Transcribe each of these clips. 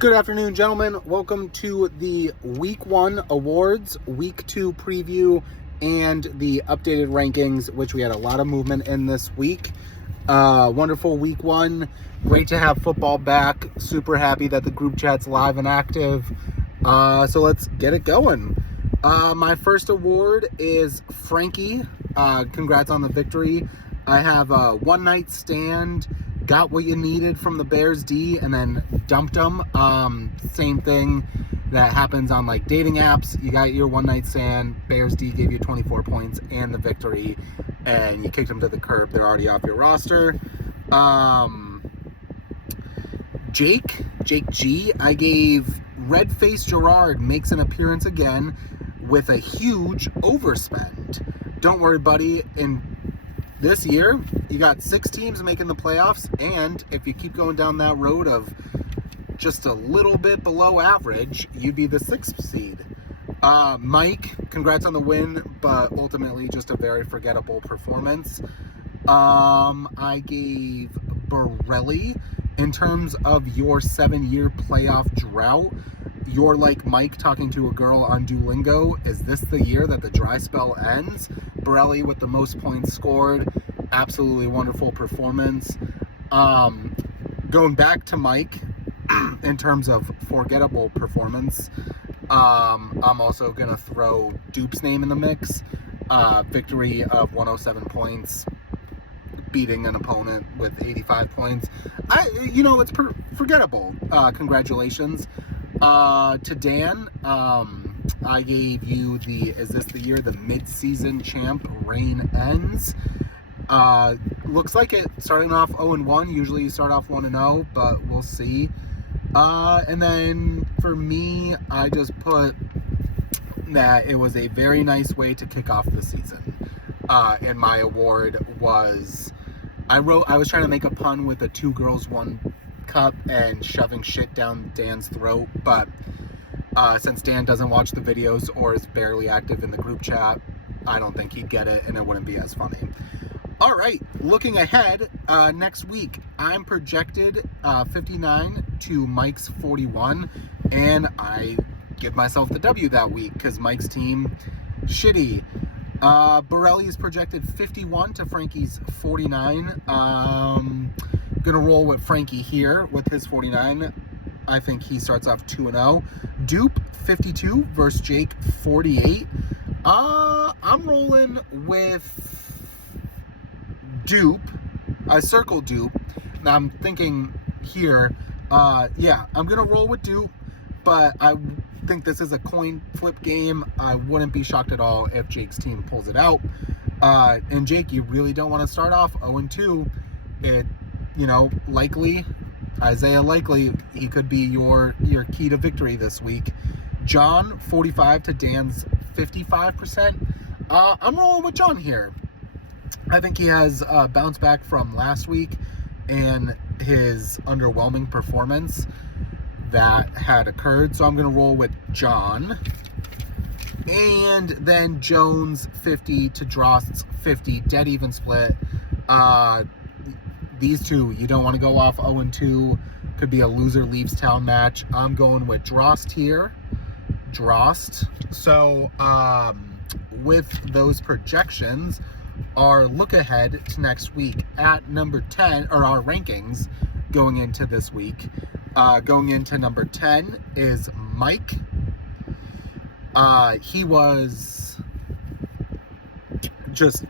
Good afternoon, gentlemen. Welcome to the Week 1 awards, Week 2 preview, and the updated rankings, which we had a lot of movement in this week. Wonderful Week 1. Great to have football back. Super happy that the group chat's live and active. So let's get it going. My first award is Frankie. Congrats on the victory. I have a one-night stand. Got what you needed from the Bears D and then dumped them. Same thing that happens on like dating apps. You got your one night stand, Bears D gave you 24 points and the victory, and you kicked them to the curb. They're already off your roster. Jake G, I gave Red-Faced Gerard makes an appearance again with a huge overspend. Don't worry, buddy. In this year, you got 6 teams making the playoffs, and if you keep going down that road of just a little bit below average, you'd be the 6th seed. Mike, congrats on the win, but ultimately just a very forgettable performance. I gave Borelli, in terms of your 7-year playoff drought, you're like Mike talking to a girl on Duolingo. Is this the year that the dry spell ends? Borelli with the most points scored. Absolutely wonderful performance. Going back to Mike, in terms of forgettable performance, I'm also going to throw Dupe's name in the mix. Victory of 107 points, beating an opponent with 85 points. It's forgettable. Congratulations. To Dan, I gave you is this the year the mid-season champ reign ends? Looks like it starting off 0-1. Usually you start off 1-0, but we'll see. And then for me, I just put that it was a very nice way to kick off the season. And my award was, I was trying to make a pun with a 2 girls 1 cup and shoving shit down Dan's throat, but since Dan doesn't watch the videos or is barely active in the group chat, I don't think he'd get it and it wouldn't be as funny. All right, looking ahead, next week, I'm projected 59 to Mike's 41, and I give myself the W that week because Mike's team, shitty. Borelli is projected 51 to Frankie's 49. Gonna roll with Frankie here with his 49. I think he starts off 2-0. Dupe 52 versus Jake 48. I'm rolling with Dupe. I circled Dupe. Now I'm thinking here, I'm gonna roll with Dupe, but I think this is a coin flip game. I wouldn't be shocked at all if Jake's team pulls it out. And Jake, you really don't want to start off 0-2. Isaiah Likely, he could be your key to victory this week. John, 45 to Dan's 55%. I'm rolling with John here. I think he has bounced back from last week and his underwhelming performance that had occurred. So I'm going to roll with John. And then Jones, 50 to Drost's 50. Dead even split. These two, you don't want to go off 0-2. Could be a loser leaves town match. I'm going with Drost here. Drost. So with those projections, our look ahead to next week at number 10, or our rankings going into this week. Going into number 10 is Mike. He was just,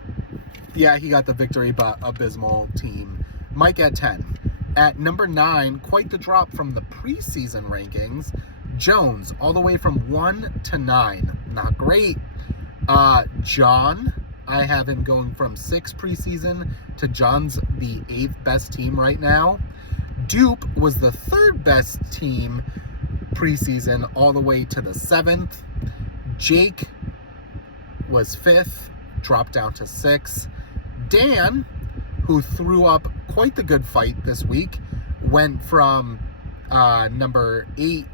he got the victory, but abysmal team. Mike at 10. At number 9, quite the drop from the preseason rankings. Jones, all the way from 1 to 9. Not great. John, I have him going from 6 preseason to John's the 8th best team right now. Dupe was the 3rd best team preseason, all the way to the 7th. Jake was 5th, dropped down to 6th. Dan, who threw up quite the good fight this week, went from number 8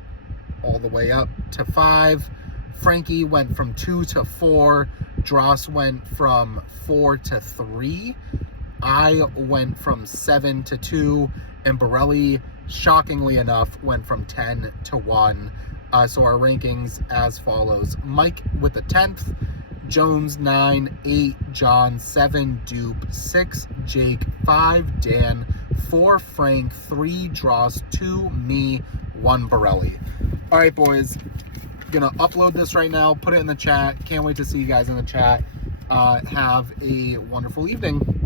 all the way up to 5. Frankie went from 2 to 4. Dross went from 4 to 3. I went from 7 to 2. And Borelli, shockingly enough, went from 10 to 1. So our rankings as follows. Mike with the 10th, Jones 9, 8, John 7, Dupe 6, Jake 5, Dan 4, Frank 3, Dross 2, me 1, Borelli. All right, boys. Gonna upload this right now, put it in the chat. Can't wait to see you guys in the chat. Have a wonderful evening.